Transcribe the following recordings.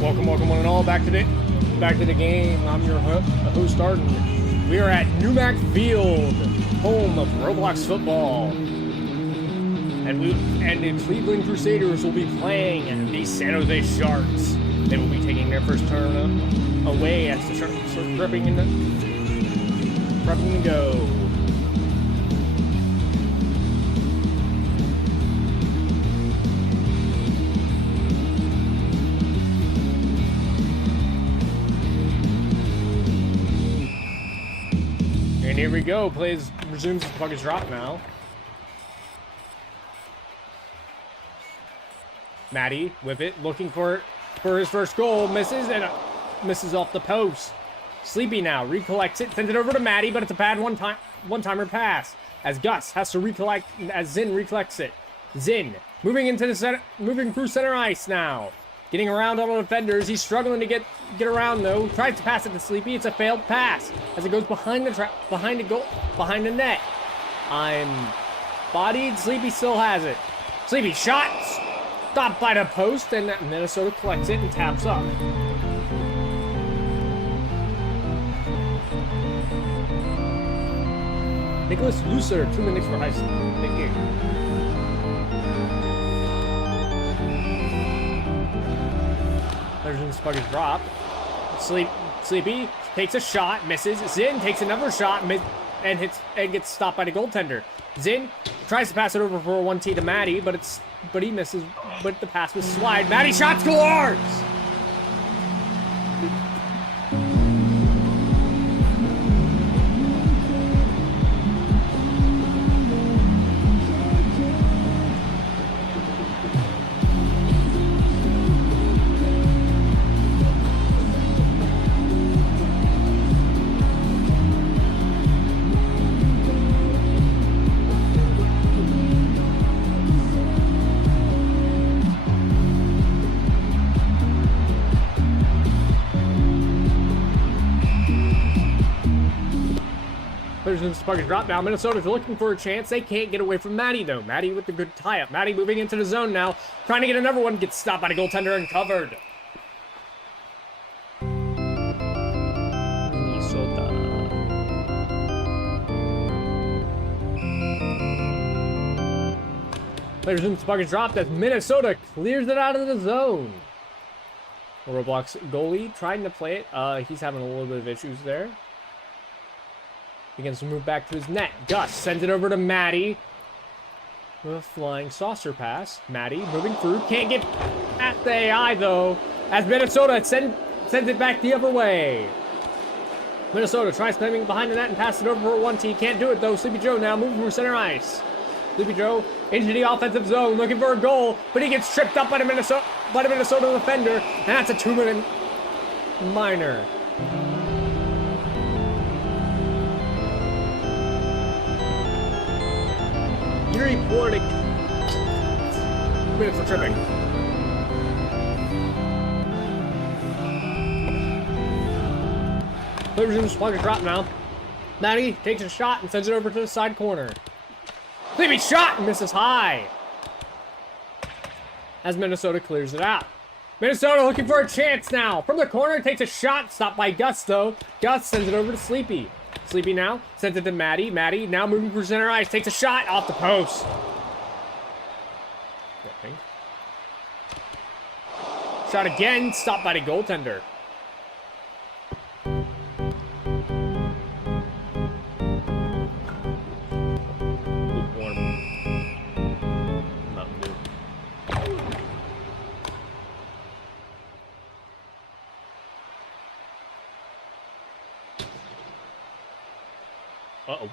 Welcome one and all back to the game. I'm your host Arden. We are at Newmack Field, home of Roblox football, and the Cleveland Crusaders will be playing the San Jose Sharks. They will be taking their first turn away as the Sharks are prepping to go. And here we go. Plays resumes. The puck is dropped now. Maddie with it, looking for his first goal. Misses and misses off the post. Sleepy now recollects it, sends it over to Maddie, but it's a bad one-timer pass. As Gus has to recollect, as Zin recollects it. Zin moving into the center, moving through center ice now. Getting around all the defenders. He's struggling to get around though. Tries to pass it to Sleepy. It's a failed pass as it goes behind the net. I'm bodied. Sleepy still has it. Sleepy shots. Stopped by the post, and Minnesota collects it and taps up. Nicholas Lucer, 2 minutes for high school. Thank you. There's the puck is dropped. Sleepy takes a shot, misses. Zin takes another shot and gets stopped by the goaltender. Zin tries to pass it over for a 1T to Maddie, but he misses. But the pass was slide. Maddie shot scores! The puck is dropped now. Minnesota's looking for a chance. They can't get away from Maddie, though. Maddie with the good tie-up. Maddie moving into the zone now. Trying to get another one. Gets stopped by the goaltender and covered. Minnesota. Players in the puck is dropped as Minnesota clears it out of the zone. Roblox goalie trying to play it. He's having a little bit of issues there. Begins to move back to his net. Gus sends it over to Maddie. With a flying saucer pass. Maddie moving through. Can't get at the AI though. As Minnesota sends it back the other way. Minnesota tries climbing behind the net and passes it over for a 1T. Can't do it though. Sleepy Joe now moving through center ice. Sleepy Joe into the offensive zone looking for a goal. But he gets tripped up by the Minnesota defender. And that's a 2-minute minor. Reporting minutes for tripping. Players in the puck is dropped now. Maddie takes a shot and sends it over to the side corner. Sleepy shot and misses high. As Minnesota clears it out. Minnesota looking for a chance now. From the corner, takes a shot. Stopped by Gus though. Gus sends it over to Sleepy. Sleepy now, sends it to Maddie. Maddie now moving for center ice, takes a shot off the post. Okay. Shot again, stopped by the goaltender. Lukewarm. Mountain Dew. Uh-oh.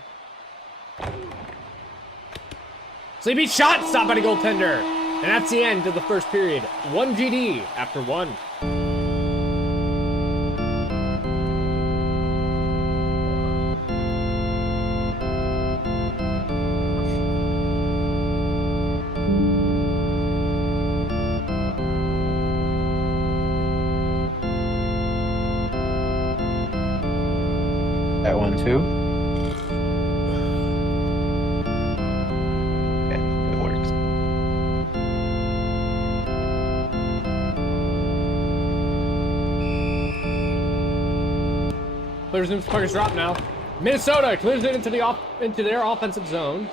Sleepy shot stopped by the goaltender. And that's the end of the first period. 1 GD after 1. That one too? Okay, it works. Clears him. Puckers drop now. Minnesota clears it into their offensive zone.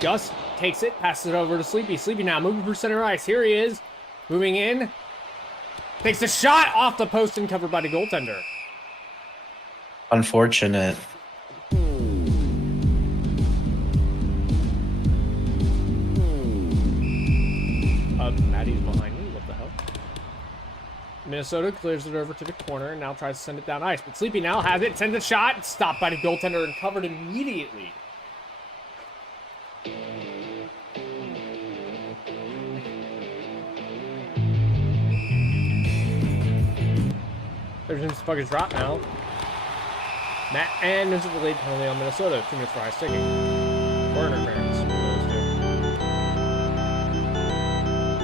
Gus takes it, passes it over to Sleepy. Sleepy now moving for center ice. Here he is, moving in. Takes a shot off the post and covered by the goaltender. Unfortunate. Maddie's behind me. What the hell? Minnesota clears it over to the corner and now tries to send it down ice. But Sleepy now has it, sends a shot, stopped by the goaltender and covered immediately. There's some fucking drop now. And there's a delayed penalty on Minnesota. 2 minutes for high sticking. Or interference.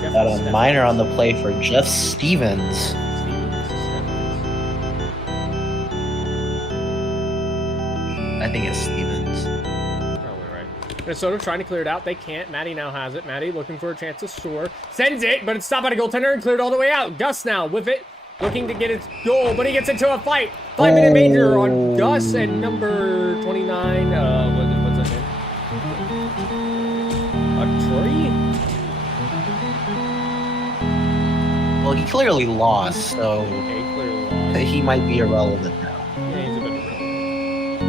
Got a minor on the play for Jeff Stevens. I think it's Stevens. Probably right. Minnesota trying to clear it out. They can't. Maddie now has it. Maddie looking for a chance to score. Sends it, but it's stopped by the goaltender and cleared all the way out. Gus now with it. Looking to get his goal, but he gets into a fight. 5-minute major on Gus and number 29. What's that name? Troy? Well, he clearly lost, so Okay, he clearly lost. he might be irrelevant now. Yeah, he's a bit irrelevant.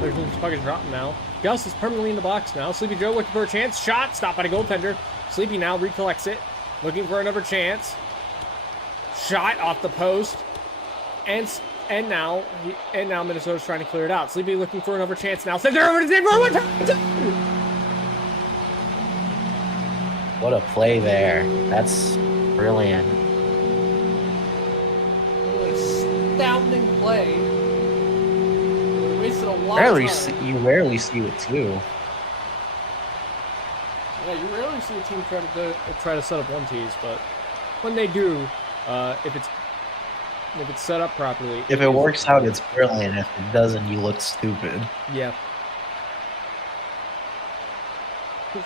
There's this fucking drop now. Gus is permanently in the box now. Sleepy Joe looking for a chance. Shot, stopped by the goaltender. Sleepy now recollects it. Looking for another chance. Shot off the post. And now Minnesota's trying to clear it out. Sleepy looking for another chance now. Sends it over to Denver. One time. What a play there. That's brilliant. Astounding play. We wasted a lot of time. You rarely see it too. Yeah, you rarely see a team try to set up one tees, but when they do, if it's set up properly. If it works out, it's brilliant. If it doesn't, you look stupid. Yeah.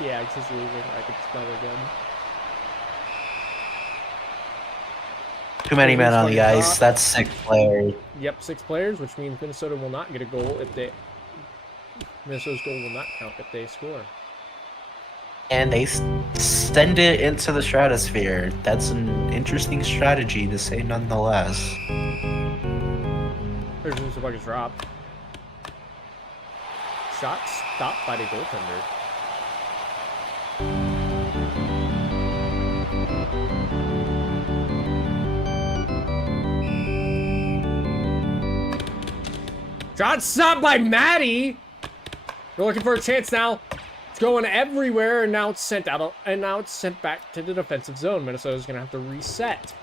Yeah, it's just leaving. I could smell it again. Too many men on the ice. That's 6 players. Yep, 6 players, which means Minnesota will not get a goal Minnesota's goal will not count if they score. And they send it into the stratosphere. That's an interesting strategy, to say nonetheless. There's a bucket drop. Shot stopped by the goaltender. Shot stopped by Maddie. We're looking for a chance now. It's going everywhere, and now it's sent out. And now it's sent back to the defensive zone. Minnesota's gonna have to reset.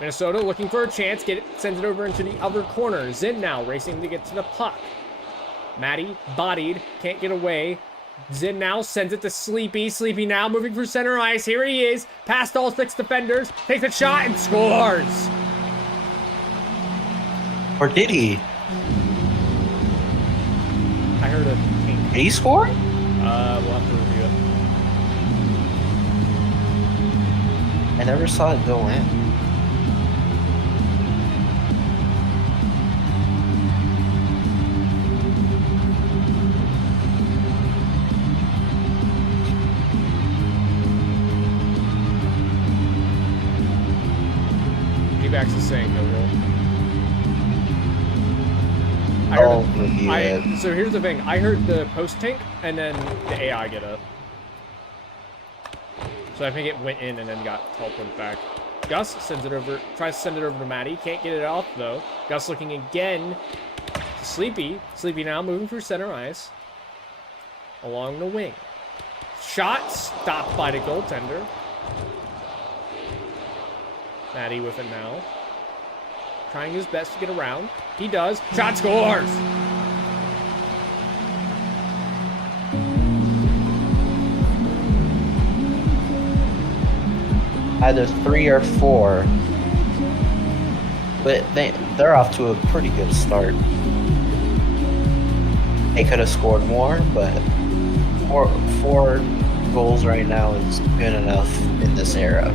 Minnesota looking for a chance. Sends it over into the other corner. Zinn now racing to get to the puck. Maddie bodied, can't get away. Zinn now sends it to Sleepy. Sleepy now moving for center ice. Here he is, past all 6 defenders. Takes a shot and scores. Or did he? I heard a ping. Did he score? We'll have to review it. I never saw it go in. D-backs is saying no goal. So here's the thing. I heard the post tink, and then the AI get up. So I think it went in and then got teleported back. Gus sends it over, tries to send it over to Maddie. Can't get it off, though. Gus looking again to Sleepy. Sleepy now moving through center ice. Along the wing. Shot stopped by the goaltender. Maddie with it now. Trying his best to get around. He does. Shot scores! Either 3 or 4. But they're off to a pretty good start. They could have scored more, but four goals right now is good enough in this era.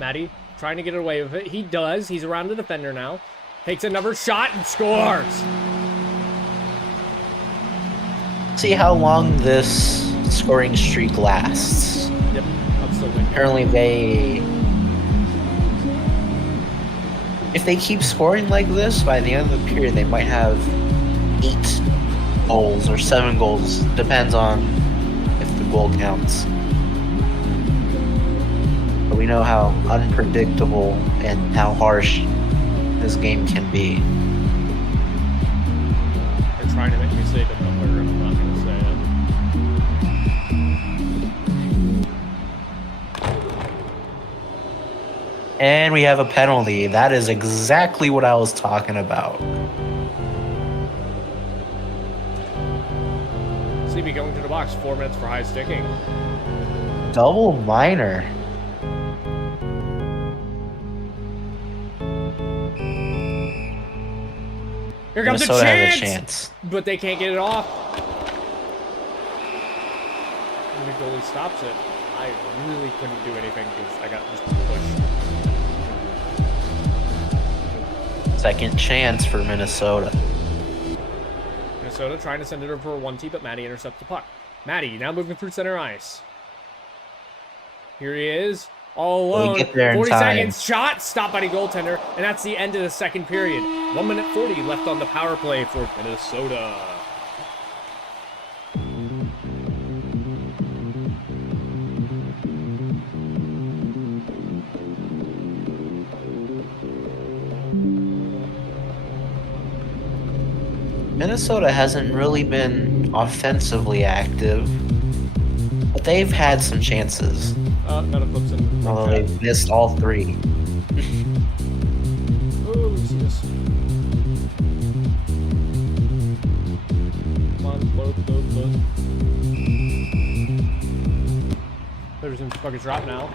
Maddie trying to get away with it. He does. He's around the defender now. Takes another shot and scores. See how long this scoring streak lasts. Yep, absolutely. Apparently if they keep scoring like this, by the end of the period, they might have 8 goals or 7 goals. Depends on if the goal counts. But we know how unpredictable and how harsh this game can be. They're trying to make me say the number. I'm not going to say it. And we have a penalty. That is exactly what I was talking about. CB going to the box. 4 minutes for high sticking. Double minor. Here comes Minnesota a has chance! a chance. But they can't get it off. And the goalie stops it. I really couldn't do anything because I got just pushed. Second chance for Minnesota. Minnesota trying to send it over for a 1-2, but Maddie intercepts the puck. Maddie now moving through center ice. Here he is, all alone. Get there in 40 time. seconds, shot, stopped by the goaltender, and that's the end of the second period. 1 minute 40 left on the power play for Minnesota. Minnesota hasn't really been offensively active, but they've had some chances. Another flips in. Although they've missed all 3. Oh, let me see this. Come on, load. There's some fucking drop now.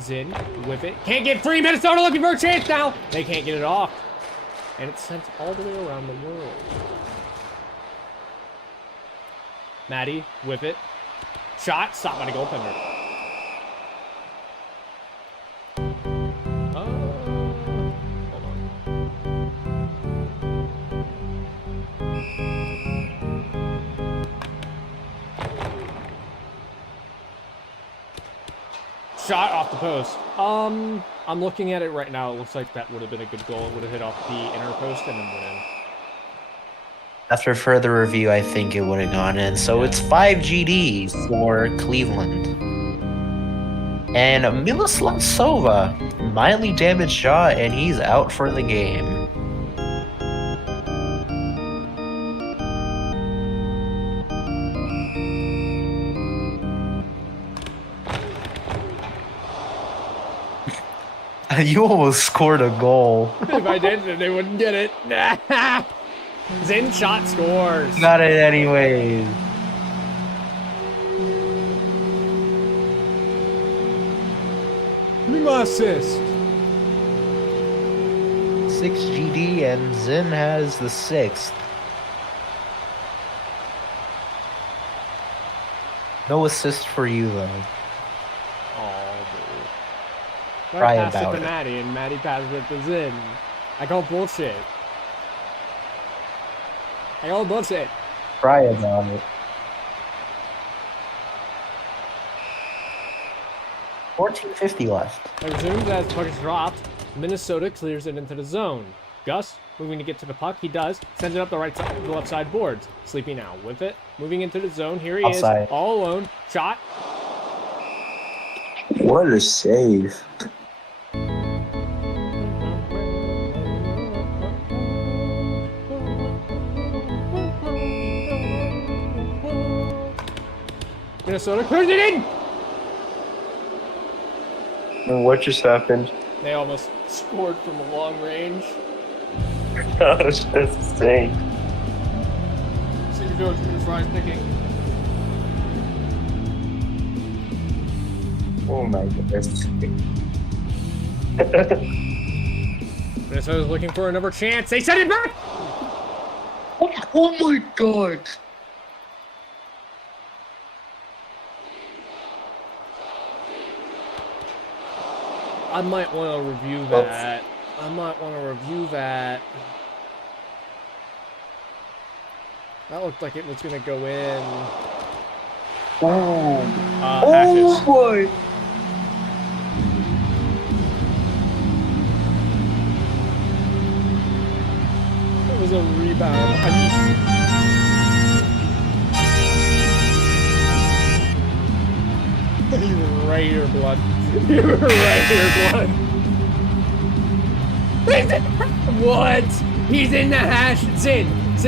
Zinn with it. Can't get free. Minnesota looking for a chance now. They can't get it off. And it's sent all the way around the world. Maddie with it. Shot. Stopped by the goaltender. Hold on. Shot off the post. I'm looking at it right now. It looks like that would have been a good goal. It would have hit off the inner post and then went in. After further review, I think it would have gone in. So it's 5 GD for Cleveland. And Miloslav Sova, mildly damaged jaw, and he's out for the game. You almost scored a goal. If I did, then they wouldn't get it. Zinn shot scores. Got it anyways. Lima assist. 6 GD and Zinn has the 6th. No assist for you though. Oh, dude. Cry I passed about it to it. Maddie, and Maddie passed it to Zinn. I call bullshit. I call bullshit. Cry about it. 14:50 left. It resumes as puck is dropped. Minnesota clears it into the zone. Gus moving to get to the puck. He does. Sends it up the right side, the left side boards. Sleepy now with it. Moving into the zone. Here he Offside. is. All alone. Shot. What a save. Minnesota clears it in. And what just happened? They almost scored from a long range. That's insane. Steve Jones going to try picking. Oh my goodness. Minnesota's looking for another chance. They send it back. Oh my god. I might want to review that. I might want to review that. That looked like it was gonna go in. Oh, Hashes. boy! It was a rebound. You were right here, blood. You were right here, blood. What? He's in the hash. Zin,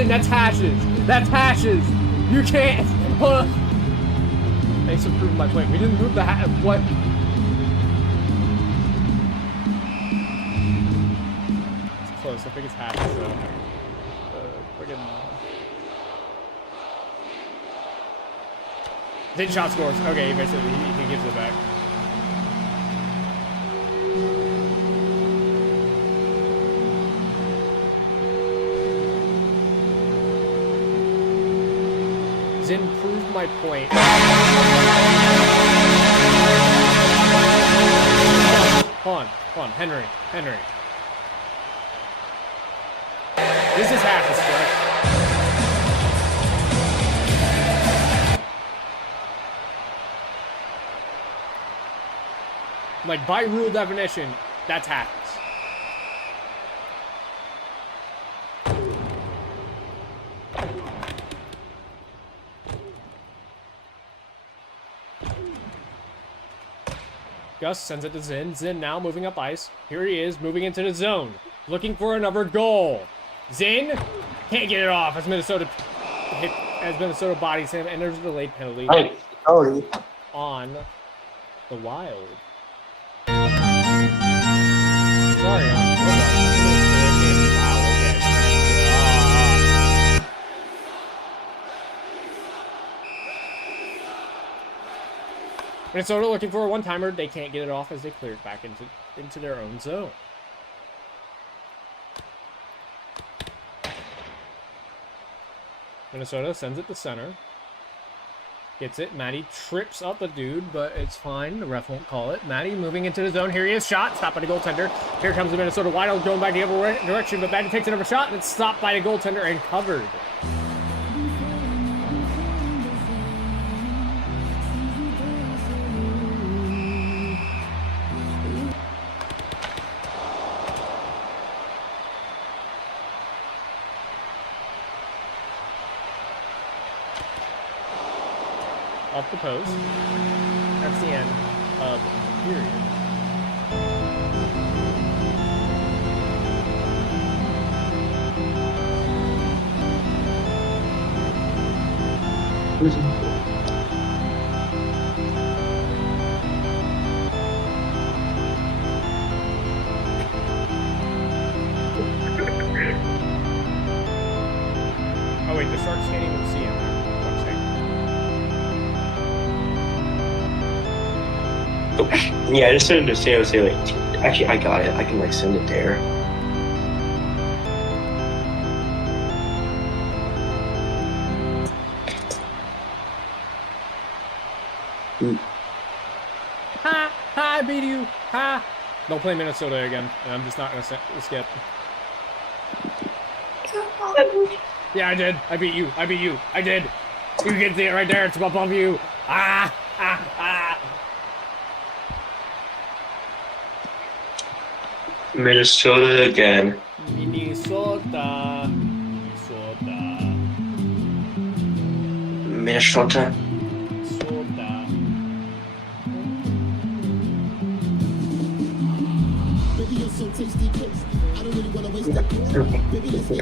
that's hashes. That's hashes. You can't. Thanks for proving my point. We didn't move the hash. What? It's close. I think it's hashes, though. Friggin'. Zin shot scores. Okay, basically, he gives it back. Zin proved my point. Hold on, Henry. This is half, correct? Like, by rule definition, that's half. Gus sends it to Zin. Zin now moving up ice. Here he is, moving into the zone. Looking for another goal. Zin can't get it off as Minnesota bodies him, and there's a delayed penalty on the Wild. Sorry, Minnesota looking for a one-timer. They can't get it off as they clear it back into their own zone. Minnesota sends it to center. Gets it. Matty trips up a dude, but it's fine. The ref won't call it. Matty moving into the zone. Here he is. Shot. Stopped by the goaltender. Here comes the Minnesota Wild going back the other direction, but Matty takes another shot, and it's stopped by the goaltender and covered. Off the post. That's the end of the period. Oh wait, the Sharks can't even see him. Yeah, I just sent it to Sam. Say like, actually, I got it. I can like send it there. Ha! I beat you! Ha! Don't play Minnesota again. I'm just not gonna skip. Yeah, I did. I beat you. I did. You can see it right there. It's above you. Ah! Minnesota again. Minnesota. Minnesota.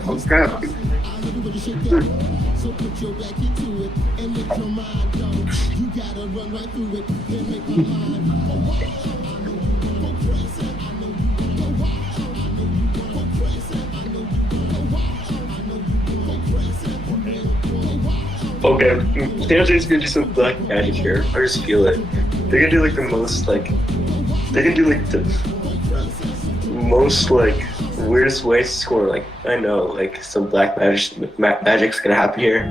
Oh, crap. So put your back into it and let your mind go. You gotta run right through it and make my mind go wild. Go crazy. I know you go wild. I know you go crazy. I know you go wild. I know you go crazy. Okay, Sanjo's gonna do some black magic here. I just feel it. They're gonna do like the most like. They're gonna do like the most like weirdest way to score. Like I know, like some black magic's gonna happen here.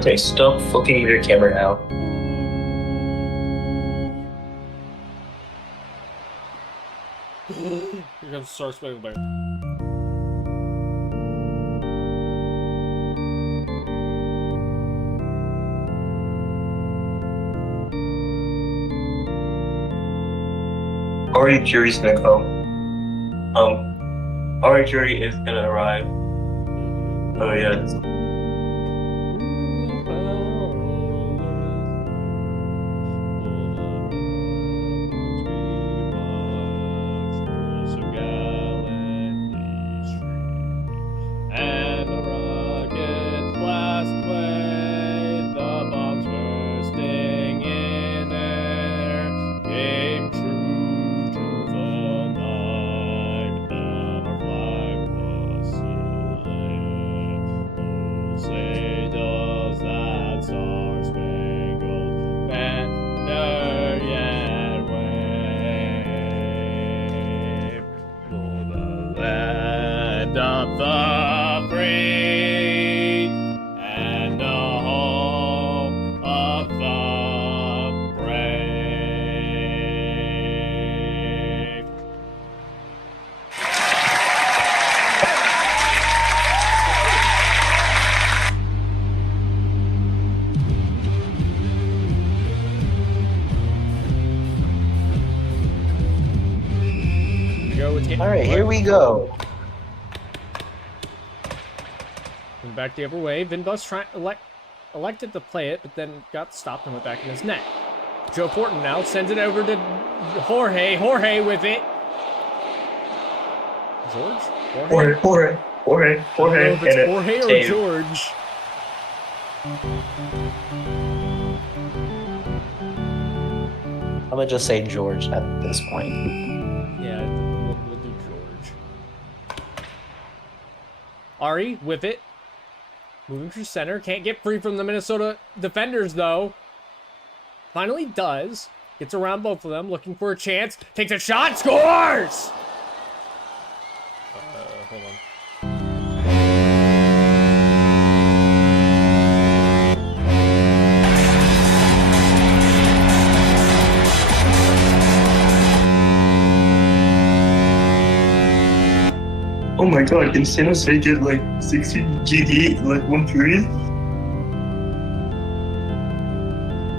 Okay, stop looking at your camera now. Here comes Star Spangled Banner. Already jury's gonna come. Our jury is gonna arrive. Oh yeah. And the rockets blast away, the bombs bursting in air, came true to the night that our flag was still there. Oh, say does that star-spangled banner yet wave? Oh, the land of the free and the home of the brave. All right, here we go. And back the other way. Vinbus elected to play it, but then got stopped and went back in his net. Joe Fortin now sends it over to Jorge. Jorge with it. George? Jorge? Jorge. I don't know if it's and Jorge or Dave. George. I'm gonna just say George at this point. Yeah, we'll do George. Ari with it. Moving through center. Can't get free from the Minnesota defenders, though. Finally does. Gets around both of them. Looking for a chance. Takes a shot. Scores! Hold on. Oh my god, can San Jose get like 60 GD in like one period?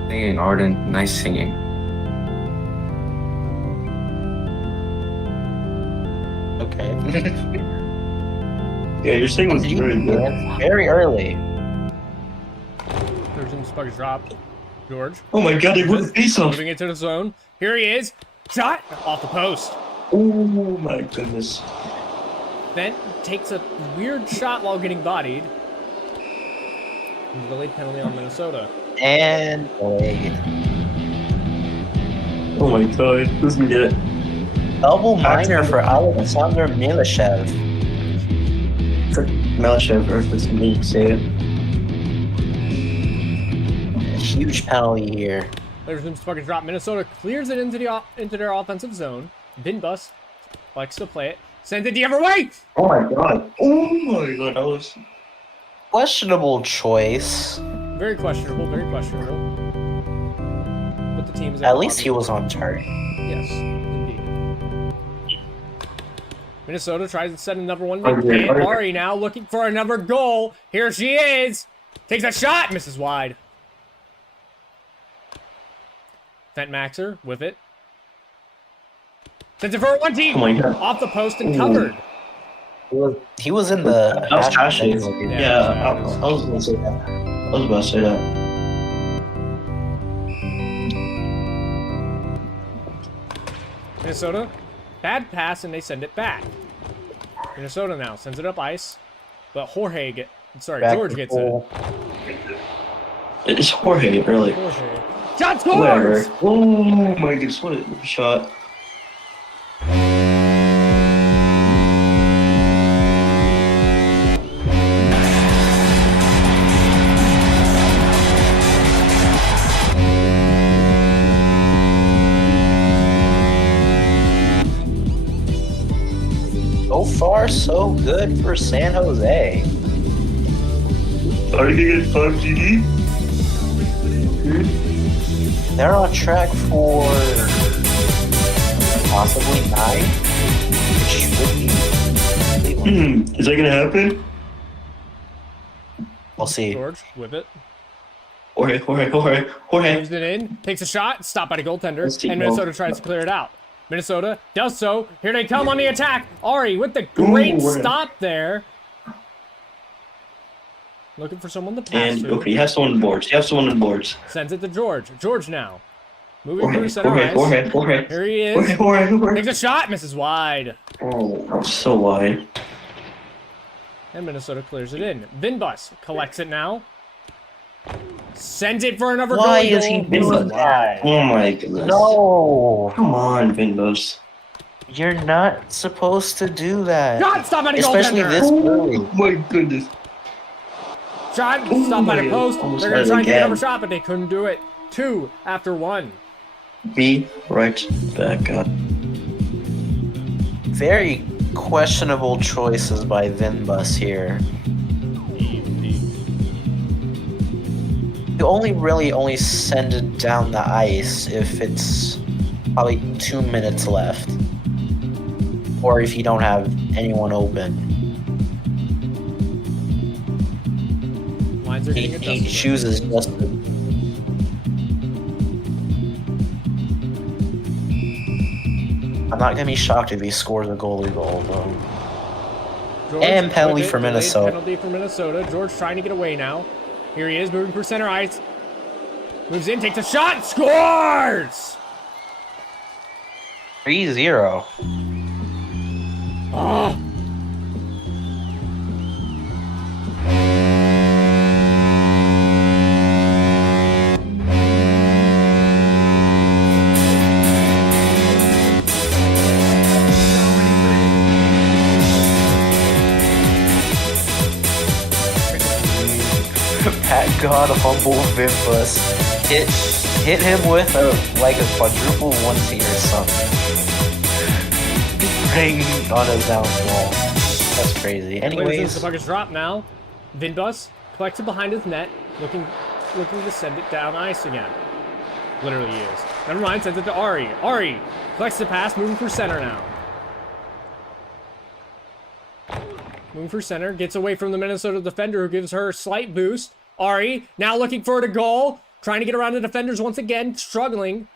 Singing, Arden. Nice singing. Okay. Yeah, your singing was very good. Very early. There's some spugs drop. George. Oh my god, they won the face off. Moving into the zone. Here he is. Shot off the post. Oh my goodness. Then takes a weird shot while getting bodied. Delayed penalty on Minnesota. And wait. Oh my god, who's gonna get it? Double minor for Alexander Milashev. For Malchev versus me, say it. Huge penalty here. There's some fucking drop. Minnesota clears it into their offensive zone. Vinbus likes to play it. Sends it the other way. Oh my god. Oh my god, that was... Questionable choice. Very questionable. Very questionable. But the team is At least he was on target. Yes, indeed. Minnesota tries to set another one. Okay. Ari now looking for another goal. Here she is. Takes a shot. Misses wide. Fent Maxer with it. Sends it for one team. Oh my god. Off the post and covered. He was in the. That was trashy. Yeah, Yeah, I was gonna say that. I was about to say that. Minnesota, bad pass, and they send it back. Minnesota now sends it up ice, but George gets it. It's Jorge, really. Jorge. Shot Whatever. scores! Oh my goodness, what a shot. so good for San Jose. Are you gonna get 5 GD? They're on track for possibly 9, which would be Cleveland. Is that gonna happen? We'll see. George, whip it. Jorge. Moves it in, takes a shot, stopped by the goaltender, Let's keep and Minnesota tries to clear it out. Minnesota does so. Here they come on the attack. Ari with the great stop there. Looking for someone to pass And to. okay, you have someone on boards. Sends it to George. George now. Moving through center ice. Jorge. Here he is. Jorge. Takes a shot, misses wide. Oh, so wide. And Minnesota clears it in. Vinbus collects it now. Sends it for another Why goal. is he Misses doing wide. that? Oh my goodness. No! Come on, Vinbos. You're not supposed to do that. Shot stopped by the Especially goaltender. this early. Oh my goodness. Shot stopped by the post. Almost They're going had to try and get again. another shot, but they couldn't do it. 2 after 1. Be right back up. Very questionable choices by Vinbus here. You only send it down the ice if it's probably 2 minutes left. Or if you don't have anyone open. Lines are He getting adjusted. chooses just to... I'm not gonna be shocked if he scores a goalie goal, though. George And penalty with it, for delayed Minnesota. Penalty for Minnesota. George trying to get away now. Here he is, moving for center ice. Moves in, takes a shot, scores! 3-0. Oh. Pat God humble Vinbus hit him with a quadruple onesie or something. Praying on his downfall. That's crazy. Anyways, the Anyways, puck is dropped now. Vinbus collects it behind his net, looking to send it down ice again. Literally is. Never mind, sends it to Ari. Ari collects the pass, moving for center now. Moving for center, gets away from the Minnesota defender who gives her a slight boost. Ari now looking for a goal, trying to get around the defenders once again, struggling.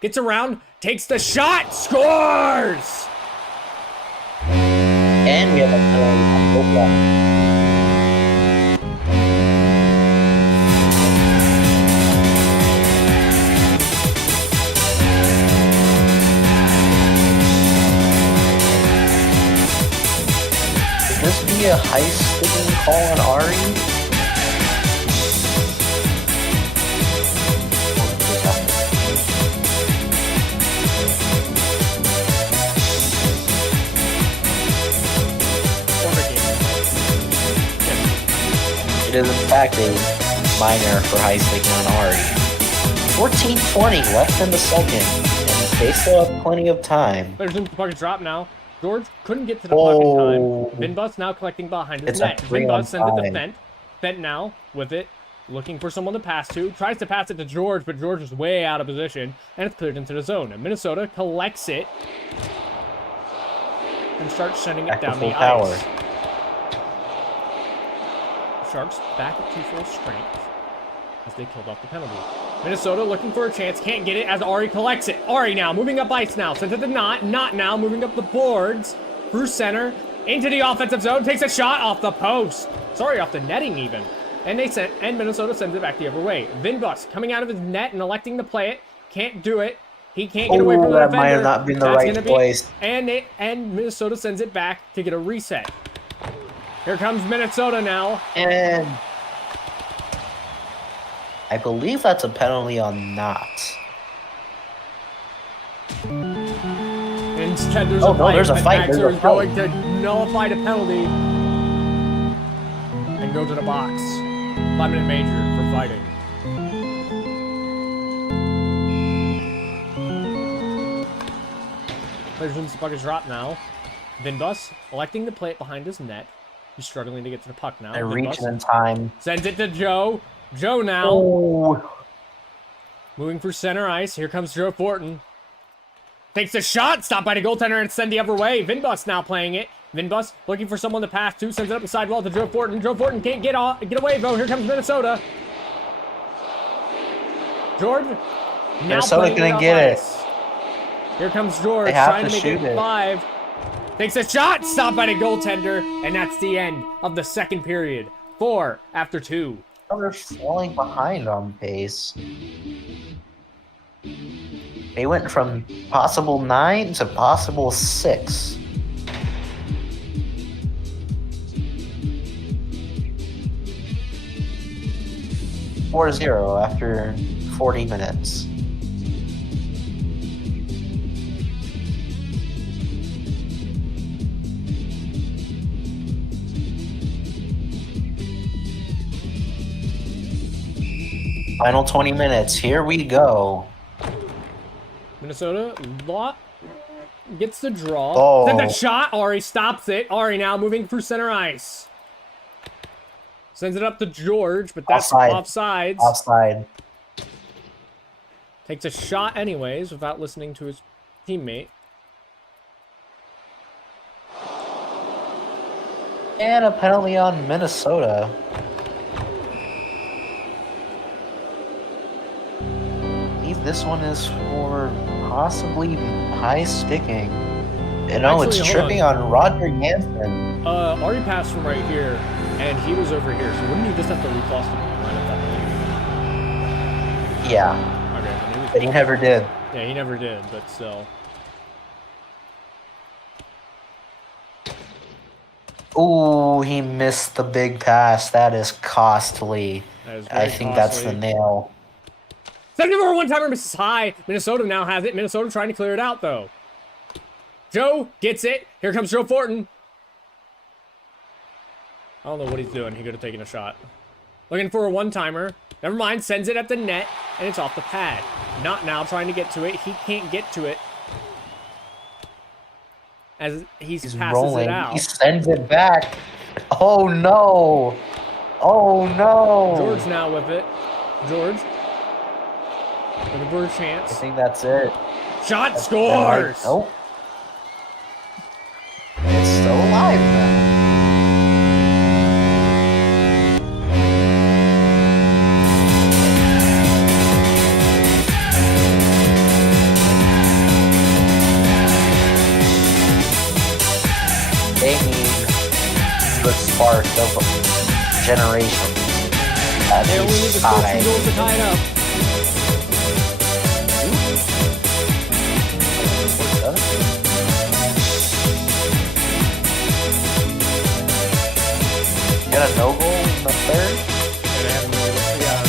Gets around, takes the shot, scores! and we have a penalty on both lines. Could this be a high sticking call on Ari? It is in fact a minor for high sticking on Ari. 14:20 left in the second, and they still have plenty of time. There's the puck is dropped now. George couldn't get to the puck in time. Oh. Vinbus now collecting behind his It's a net. 3 Vinbus on sends it to 5. Fent. Fent now with it, looking for someone to pass to. Tries to pass it to George, but George is way out of position, and it's cleared into the zone. And Minnesota collects it and starts sending it Back to down the full power. ice. Sharks back at 2 full strength as they killed off the penalty. Minnesota looking for a chance, can't get it as Ari collects it. Ari now moving up ice now, sent it to Not now moving up the boards through center into the offensive zone, takes a shot off the post. Sorry, off the netting even. And Minnesota sends it back the other way. Vinbus coming out of his net and electing to play it, can't do it. He can't get away from the that defender. might have not been the That's right gonna be- place. And Minnesota sends it back to get a reset. Here comes Minnesota now. And I believe that's a penalty on Not. Instead, there's Oh, a no, fight. there's a and fight, there's Maxer a is fight. going to nullify the penalty and go to the box. 5-minute major for fighting. Legends, the puck is dropped now. Vinbus electing to play it behind his net. He's struggling to get to the puck now. They're Vinbus reaching in time. sends it to Joe. Joe now. Oh, Moving for center ice. Here comes Joe Fortin. Takes a shot. Stopped by the goaltender and send the other way. Vinbus now playing it. Vinbus looking for someone to pass to. Sends it up the sidewall to Joe Fortin. Joe Fortin can't get away though. Here comes Minnesota. George. Now Minnesota couldn't get it. Here comes George They have trying to to make shoot it it. live. Takes a shot. Stopped by the goaltender. And that's the end of the second period. 4 after 2. they're falling behind on pace. They went from possible 9 to possible 6. Four 0 after 40 minutes. Final 20 minutes. Here we go. Minnesota gets the draw. Oh. Sends a shot. Ari stops it. Ari now moving through center ice. Sends it up to George, but that's Offside. offsides. Offside. Takes a shot anyways without listening to his teammate. And a penalty on Minnesota. I believe this one is for possibly high sticking. And no, it's Actually, hold tripping on Roger Jansen. Ari passed from right here, and he was over here, so wouldn't he just have to recross the line at that Yeah, point? Okay, then he was, but he never did. yeah, he never did, but still. Ooh, he missed the big pass. That is costly. That is very I think that's the costly. nail. Second over one-timer misses high. Minnesota now has it. Minnesota trying to clear it out, though. Joe gets it. Here comes Joe Fortin. I don't know what he's doing. He could have taken a shot. Looking for a one-timer. Never mind. Sends it at the net, and it's off the pad. Not now trying to get to it. He can't get to it. As He's passes rolling. it out. He sends it back. Oh no! Oh no! George now with it. George. Looking for a I chance. think that's it. Shot scores! Nope. It's still alive then. They need the spark of a generation. They only need to score 2 goals to tie it up. Get a no goal in the third? And they have no, yeah,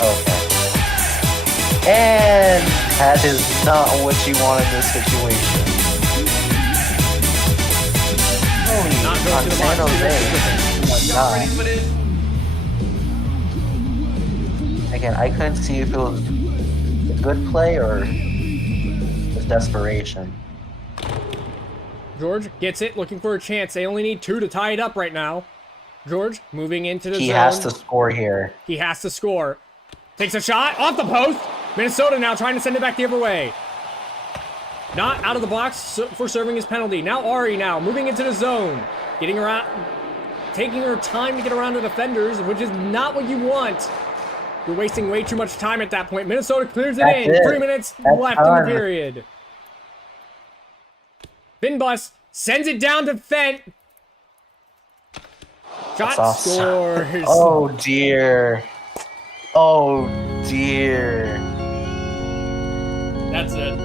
Okay. And that is not what you want in this situation. Oh, Not going on to the San box. Jose. Not. Again, I couldn't see if it was a good play or just desperation. George gets it, looking for a chance. They only need 2 to tie it up right now. George moving into the He zone. has to score here. He has to score. Takes a shot off the post. Minnesota now trying to send it back the other way. Not out of the box for serving his penalty. Now Ari now moving into the zone. Getting around, taking her time to get around the defenders, which is not what you want. You're wasting way too much time at that point. Minnesota clears it That's in. it. 3 minutes That's left in the done. period. Finbus sends it down to Fent. Shot That's awesome. scores. Oh dear. Oh dear. That's it.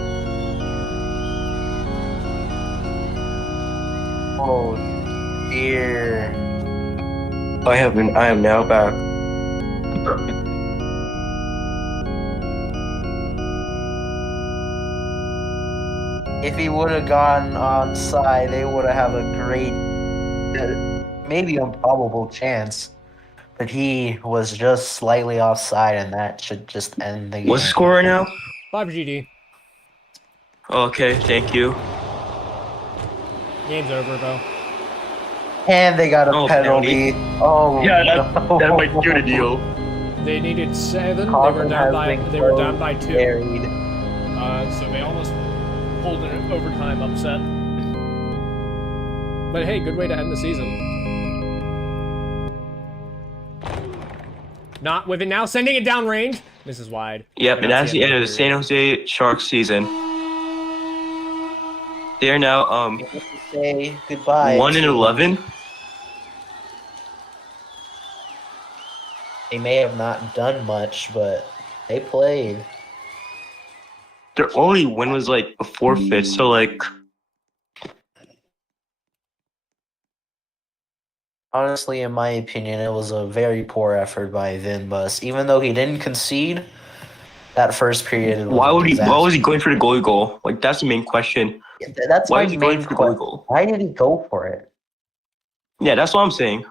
Oh dear. I am now back. If he would have gone on side, they would have a great, maybe improbable chance. But he was just slightly offside, and that should just end the game. What's the score right now? 5 GD. Okay, thank you. Game's over, Bo. And they got a Oh, penalty. Oh, Yeah, no. that might do the deal. They needed 7. Caution has been They were down by 2. carried. So they almost pulled an overtime upset. But hey, good way to end the season. Not with it now, sending it downrange. This is wide. Yep, and that's the end of the San Jose Sharks season. They are now Say goodbye. 1-11. They may have not done much, but they played. Their only win was like a forfeit, so like Honestly, in my opinion, it was a very poor effort by Vin Bus. Even though he didn't concede, that first period was why a was disaster. he going for the goalie goal? Like that's the main question. That's Why my is he going main for the goalie question. goal? Why did he go for it? Yeah, that's what I'm saying.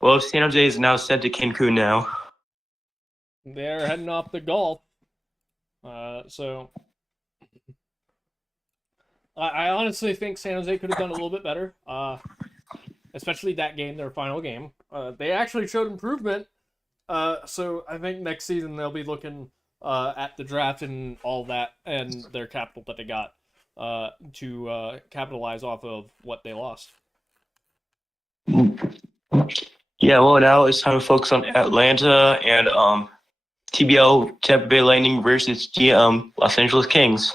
Well, San Jose is now sent to Cancun now. They're heading off the Gulf. So I honestly think San Jose could have done a little bit better. Especially that game, their final game. They actually showed improvement. So I think next season they'll be looking at the draft and all that and their capital that they got to capitalize off of what they lost. Yeah, well now it's time to focus on Atlanta and TBL Tampa Bay Lightning versus the Los Angeles Kings.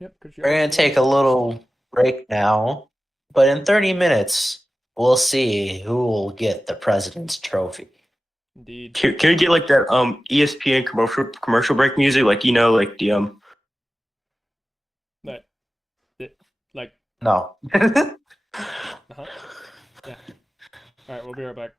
Yep. We're going to take a little break now, but in 30 minutes, we'll see who will get the President's Trophy. Indeed. Can we get like that ESPN commercial break music, like like the That like No. yeah. All right, we'll be right back.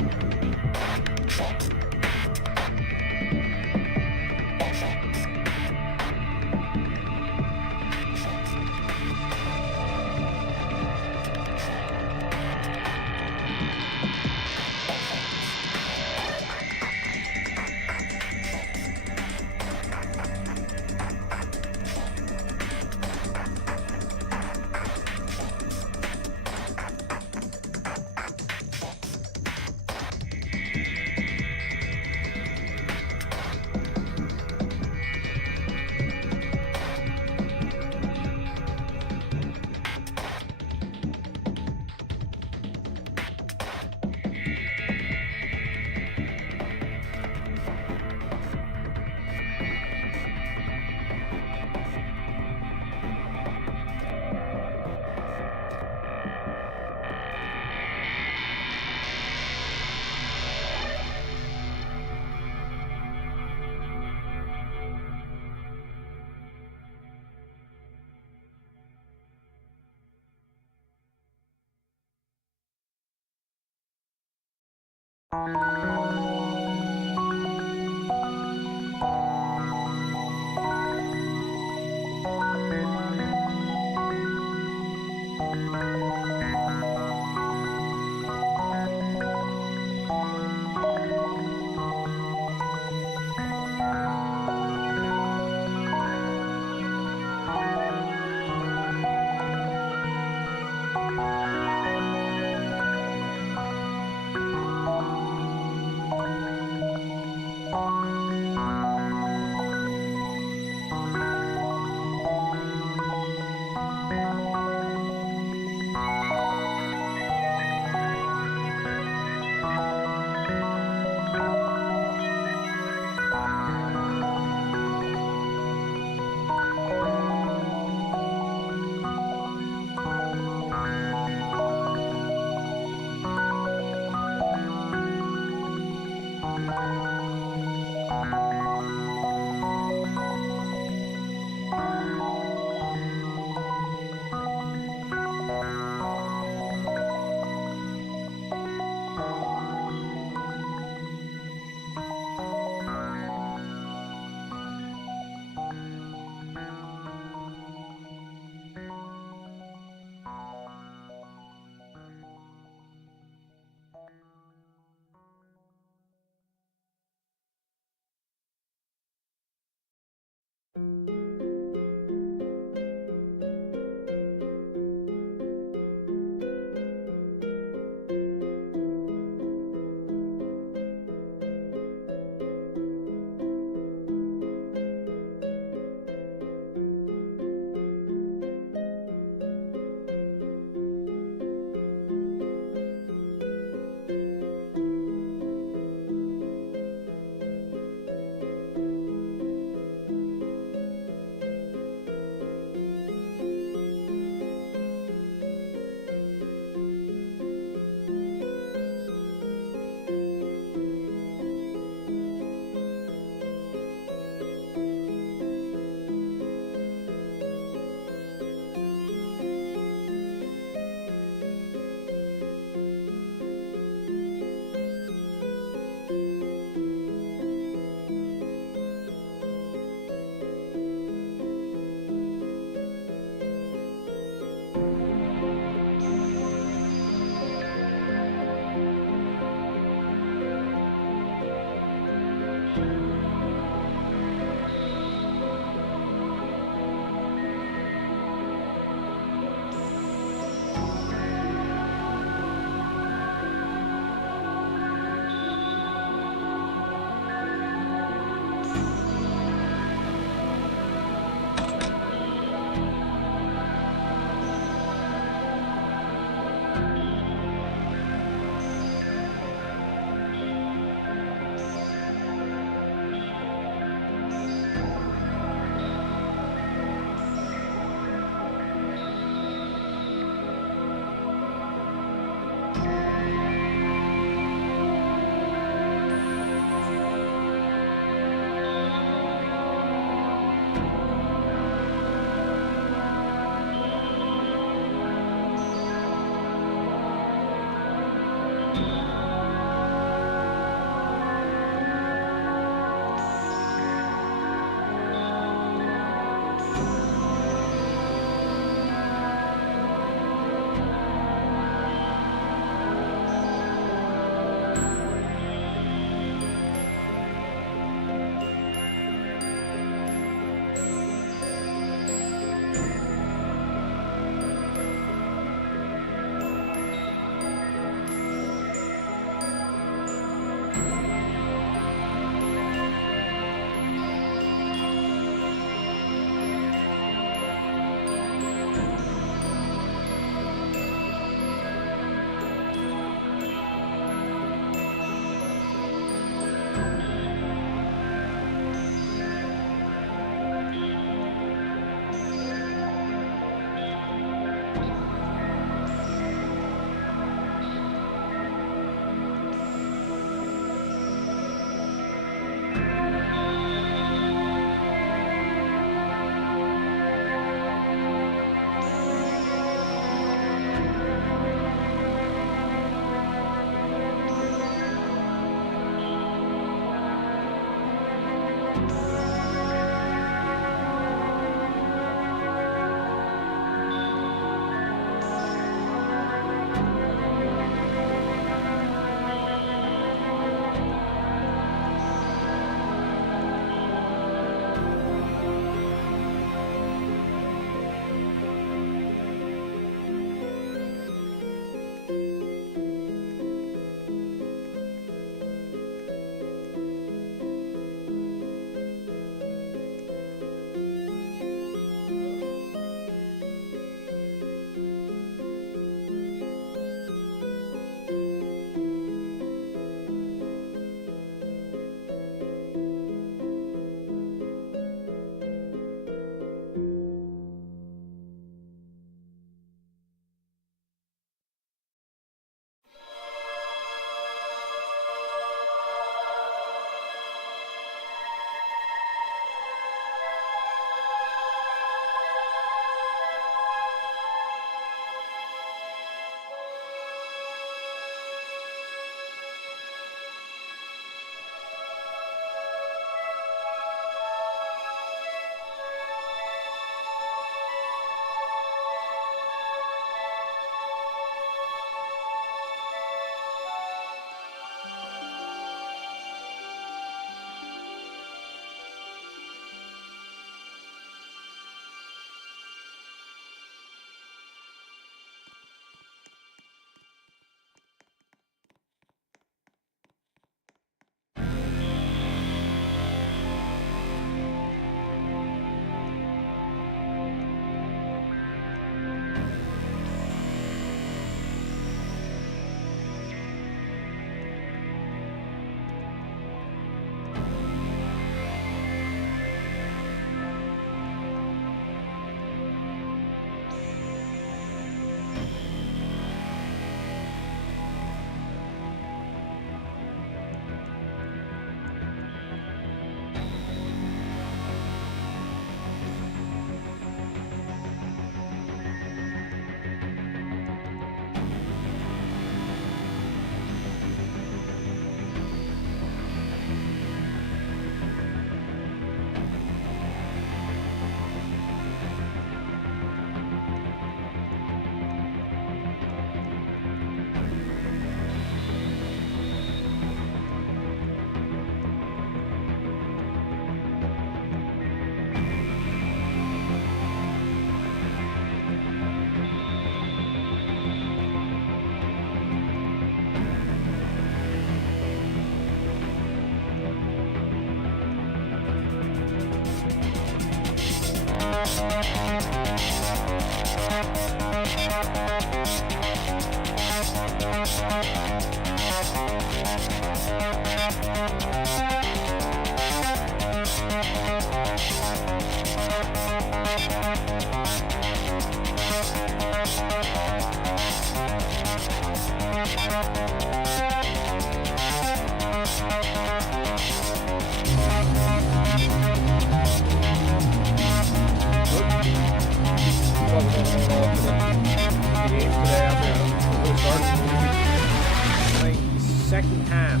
Second half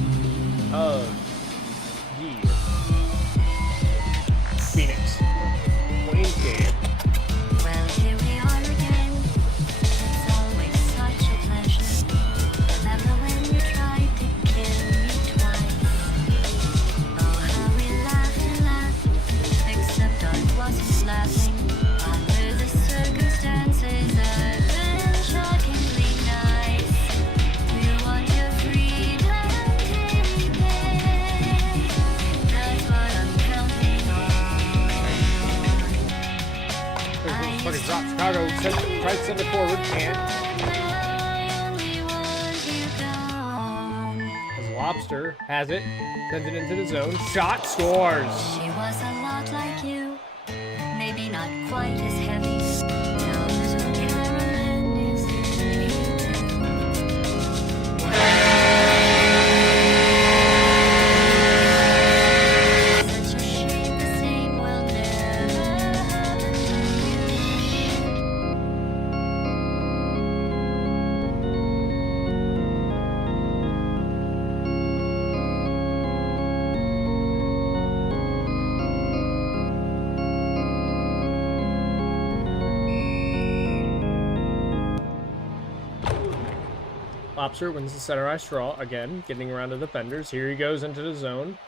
of the Phoenix Queens game. Well, here we are again. It's always such a pleasure. Remember when you tried to kill me twice? Oh, how we laughed and laughed. Except I wasn't laughing. Under the circumstances, I've been shockingly nice. You want your freedom, take it. That's what I'm counting on. Fucking drop Chicago. Tries to send it forward. Can't. As Lobster has it. Sends it into the zone. Shot. Scores. She was a lot like you, maybe not quite as heavy. Knows who Carolyn is to me too. Such a shame the same will never happen to you. Lobster wins the center ice draw again, getting around the defenders. Here he goes into the zone.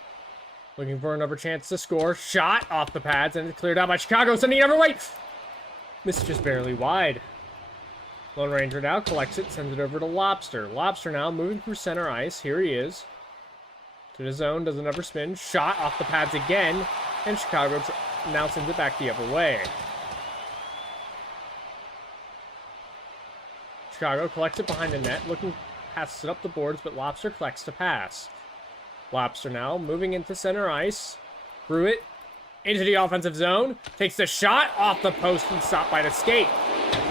Looking for another chance to score. Shot off the pads and it's cleared out by Chicago, sending it every way. Missed just barely wide. Lone Ranger now collects it, sends it over to Lobster. Lobster now moving through center ice. Here he is. To the zone, does another spin. Shot off the pads again. And Chicago now sends it back the other way. Chicago collects it behind the net, looking passes it up the boards, but Lobster collects to pass. Lobster now moving into center ice. Through it into the offensive zone. Takes the shot off the post and stopped by the skate.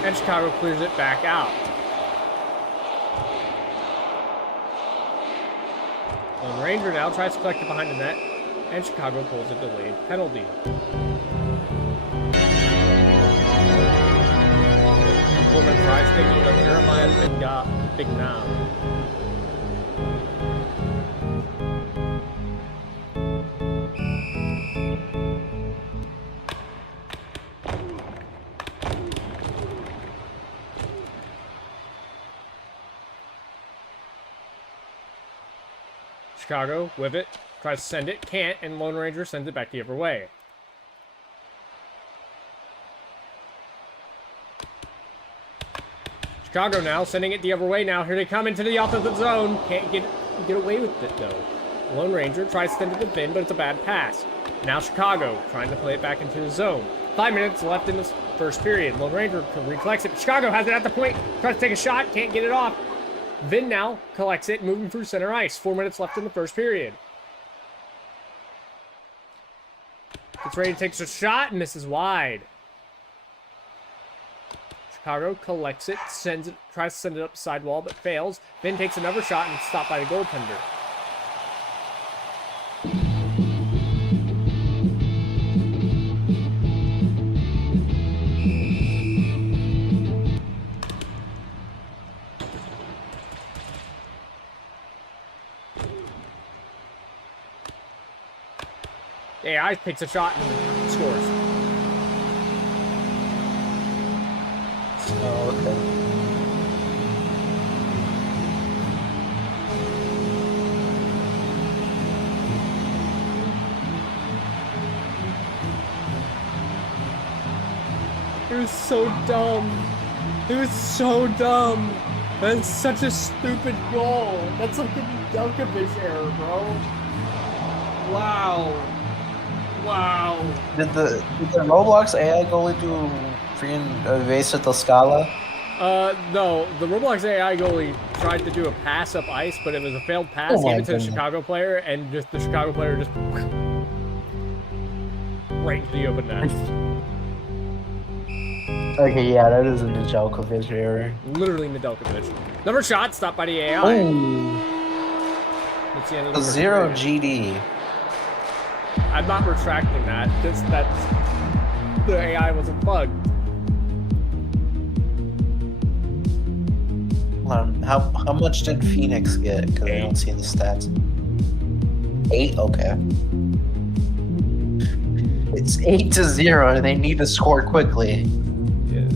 And Chicago clears it back out. Lone Ranger now tries to collect it behind the net. And Chicago pulls a delayed penalty. Woman tries taking of Jeremiah Bignow. Chicago with it, tries to send it, can't, and Lone Ranger sends it back the other way. Chicago now sending it the other way now. Here they come into the offensive zone. Can't get away with it though. Lone Ranger tries to send it to Finn, but it's a bad pass. Now Chicago trying to play it back into the zone. 5 minutes left in this first period. Lone Ranger recollects it. Chicago has it at the point. Tries to take a shot. Can't get it off. Vin now collects it, moving through center ice. 4 minutes left in the first period. Gets ready to take a shot and misses wide. Chicago collects it, sends it, tries to send it up the sidewall, but fails. Vin takes another shot and stopped by the goaltender. AI takes a shot and scores. Oh, okay. It was so dumb. It was so dumb. That's such a stupid goal. That's like a Djokovic error, bro. Wow. Wow. Did the Roblox AI goalie do freaking evasive the Scala? No, the Roblox AI goalie tried to do a pass up ice, but it was a failed pass. Oh my Gave it to the goodness. Chicago player, and just the Chicago player just right into the open net. Okay, yeah, that is a Nedeljkovic error. Literally Nedeljkovic. Another shot stopped by the AI. Oh, That's the end of a the first 0 period. GD. I'm not retracting that. That's the AI wasn't bugged. Hold on, how much did Phoenix get? Because I don't see the stats. 8? Okay. It's 8-0, and they need to score quickly. Yes.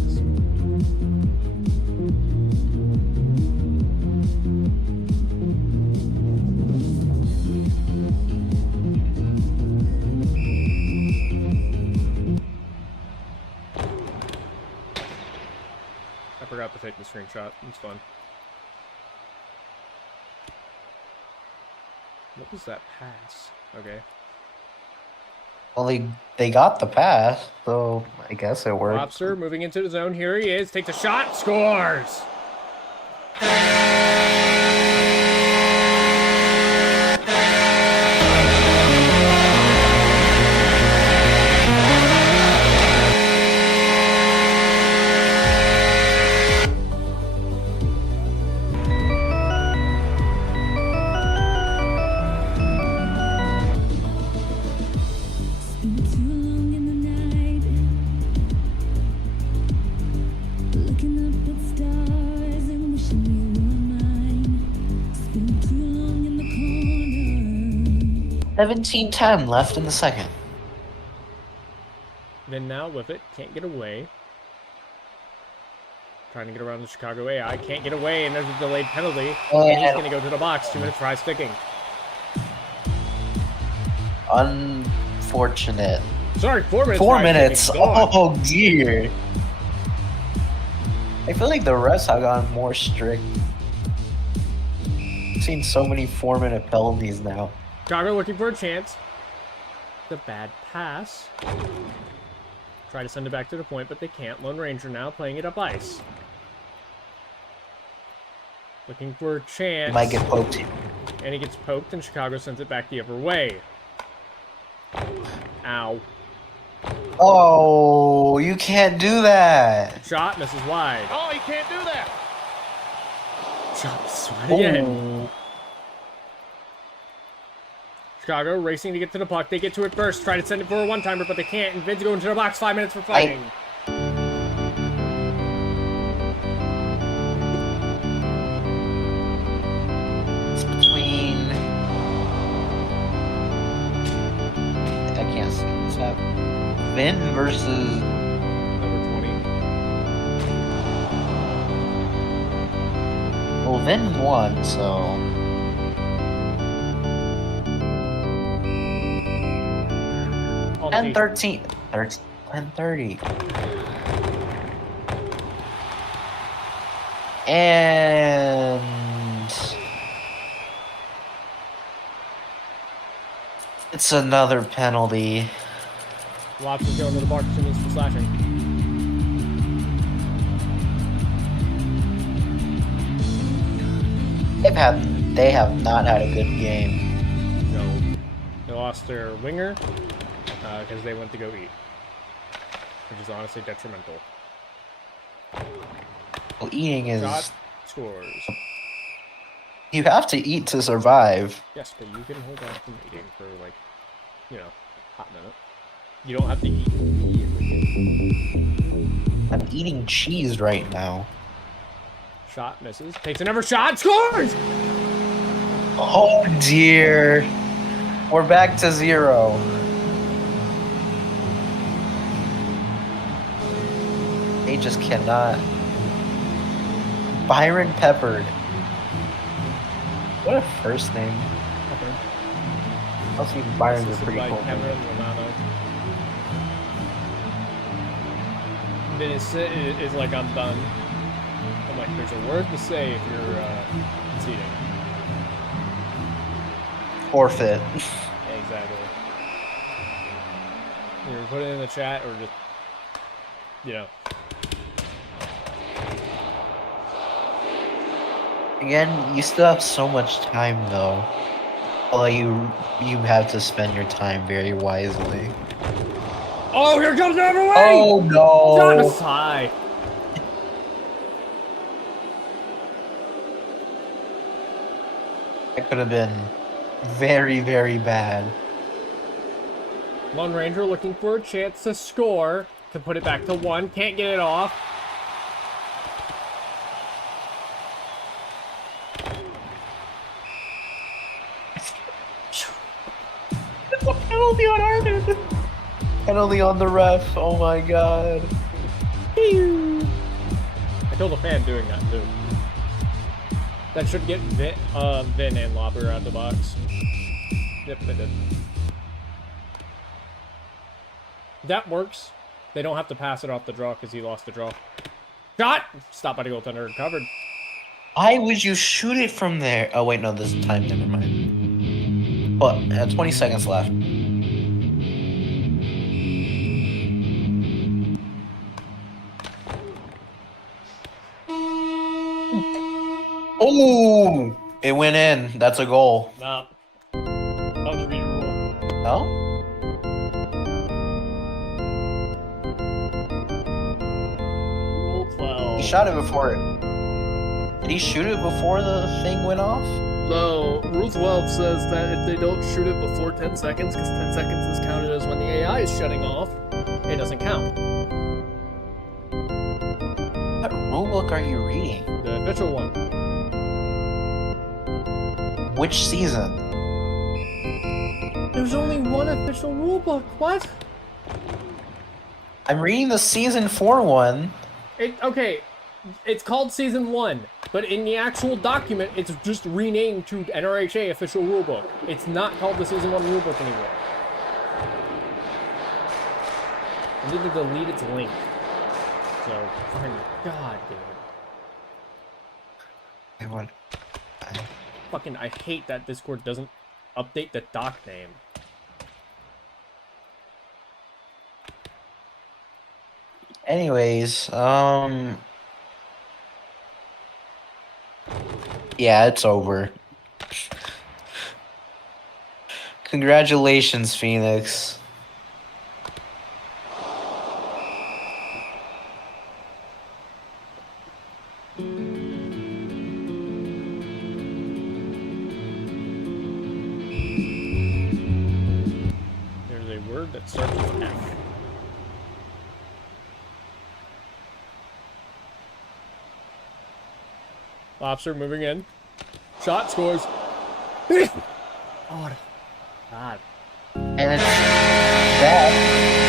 I forgot to take the screenshot. It's fun. What was that pass? Okay. Well, they got the pass, so I guess it worked. Lobster moving into the zone. Here he is. Takes a shot. Scores. Been too long in the night, looking up at stars and wishing you were mine. Spent too long in the corner. 17-10 left in the second. Then now with it. Can't get away. Trying to get around the Chicago AI. Can't get away, and there's a delayed penalty. And he's going to go to the box. 2 minutes for high sticking. Unfortunate. Sorry, 4 minutes. 4 for high minutes. sticking. God. Oh dear. I feel like the refs have gotten more strict. I've seen so many 4-minute penalties now. Chicago looking for a chance. The bad pass. Try to send it back to the point, but they can't. Lone Ranger now playing it up ice. Looking for a chance. Might get poked. And he gets poked, and Chicago sends it back the other way. Ow. Oh, you can't do that. Shot misses wide. Oh, he can't do that. Shot misses wide again. Oh. Chicago racing to get to the puck. They get to it first. Try to send it for a one-timer, but they can't. And Vin's going to the box. 5 minutes for fighting. It's between. I can't see what's happening. Vin versus. Number 20. Well, Vin won, so. On 10-13. 10-30. And it's another penalty. Lobster's going to the box. 2 minutes for slashing. They have not had a good game. No. They lost their winger because they went to go eat. Which is honestly detrimental. Well, eating is Shot scores. you have to eat to survive. Yes, but you can hold off from eating for like, you know, hot minute. You don't have to eat immediately. I'm eating cheese right now. Shot misses. Takes another shot. Scores! Oh dear. We're back to 0. They just cannot. Byron Peppard. What a first name. Also, Byron's a Assisted pretty by cool Kevin name. Romano. Then is like, I'm done. I'm like, there's a word to say if you're conceding. Forfeit. Yeah, exactly. You put it in the chat or just, you know. Again, you still have so much time though. Although you have to spend your time very wisely. Oh, here comes Everway! Oh Shot no! aside. That could have been very, very bad. Lone Ranger looking for a chance to score, to put it back to 1. Can't get it off. Penalty on Arden! Penalty on the ref, oh my god. I killed a fan doing that too. That should get Vin and Lobber out of the box. Yep, they did. That works. They don't have to pass it off the draw because he lost the draw. Shot! Stopped by the goaltender, covered. Why would you shoot it from there? Oh wait, no, this is time, never mind. But 20 seconds left. Oh! It went in. That's a goal. Nah. That was a reader rule. No? Rule 12. He shot it before it. Did he shoot it before the thing went off? No, Rule 12 says that if they don't shoot it before 10 seconds, because 10 seconds is counted as when the AI is shutting off, It doesn't count. What rulebook are you reading? The official one. Which season? There's only one official rulebook. What? I'm reading the season 4 one. Okay, it's called Season 1, but in the actual document, it's just renamed to NRHA Official Rulebook. It's not called the Season 1 Rulebook anymore. I need to delete its link. So, fucking god, dude. I hate that Discord doesn't update the doc name. Anyways, yeah, it's over. Congratulations, Phoenix. There's a word that starts with F. Lobster moving in. Shot scores. Oh, God. And it's that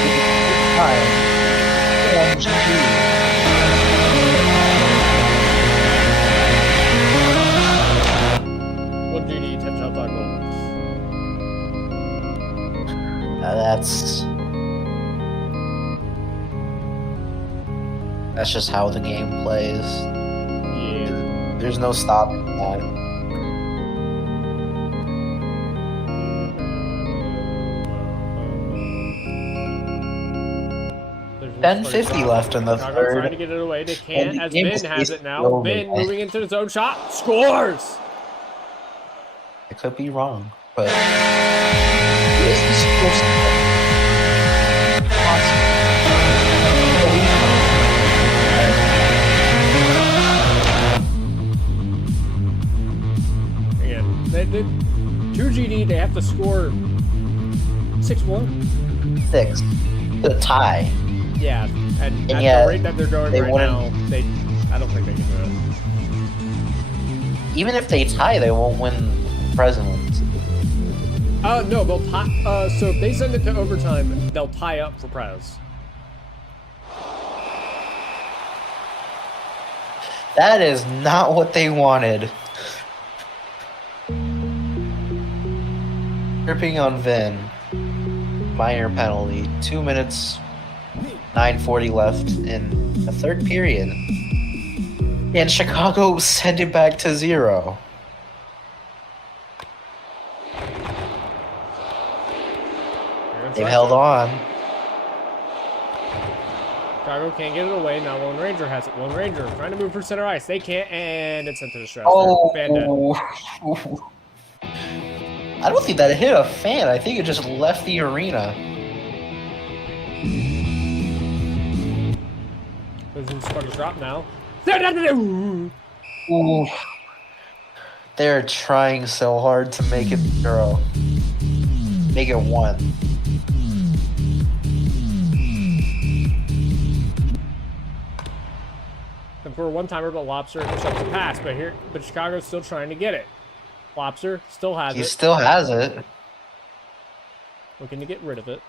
is the time. What GD 10 shots on goal? That's just how the game plays. Yeah. There's no stopping that. There's 10:50 left in the Chicago third. trying to get it away. They can't, And the as game Vin is has it now. over, Vin man. moving into his own shot. Scores! I could be wrong, but Again, they did 2 GD. They have to score 6-1. 6. The tie. Yeah, and at yet, the rate that they're going they right wouldn't- now, I don't think they can do it. Even if they tie, they won't win Presidents. No, they'll tie. So if they send it to overtime, they'll tie up for Prez. That is not what they wanted. Tripping on Vin. Minor penalty. 2 minutes, 9:40 left in the third period. And Chicago sent it back to 0. They've held on. Chicago can't get it away. Now Lone Ranger has it. Lone Ranger trying to move for center ice. They can't, and it's sent to the stress. Fan dead. I don't think that hit a fan. I think it just left the arena. Collision's going to drop now. Ooh. They're trying so hard to make it 0. Make it 1. And for a one-timer, but Lobster intercepts the pass. But Chicago's still trying to get it. Lobster still has He it. still has it. Looking to get rid of it.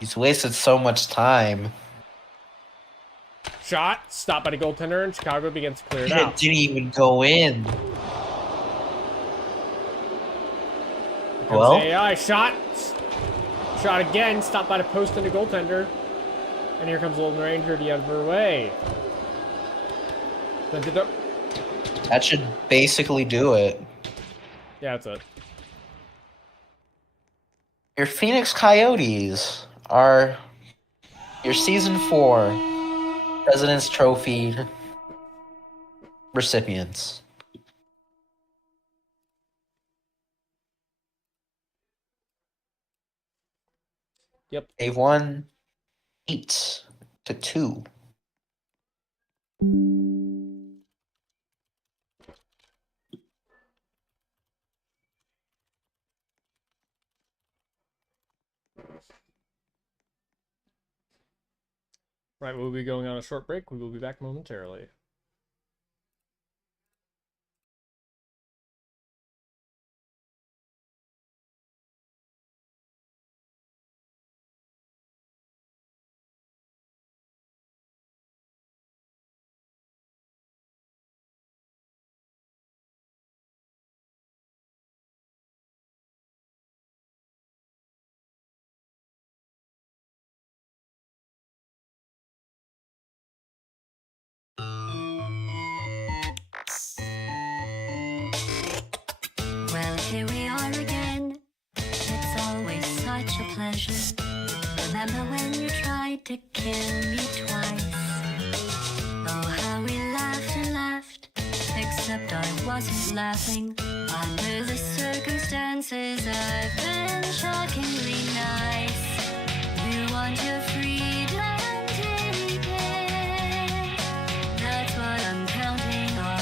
He's wasted so much time. Shot, stopped by the goaltender, and Chicago begins to clear it It out. didn't even go in. Comes Well, the AI shot again, stopped by the post and the goaltender. And here comes Lone Ranger the other way. Sent it up. that should basically do it. Yeah, that's it. Your Phoenix Coyotes are your Season 4 President's Trophy recipients. Yep. They've won 8-2. Right, we'll be going on a short break. We will be back momentarily. Well, here we are again. It's always such a pleasure. Remember when you tried to kill me twice? Oh, how we laughed and laughed. Except I wasn't laughing. Under the circumstances, I've been shockingly nice. You want your freedom, take it. That's what I'm counting on.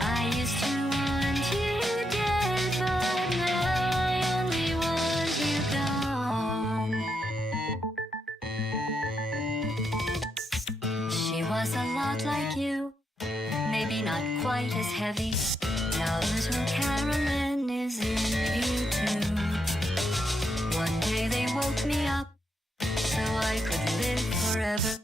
I used to want you dead, but now I only want you gone. She was a lot like you, maybe not quite as heavy. Now little Carolyn is in you too. One day they woke me up so I could live forever.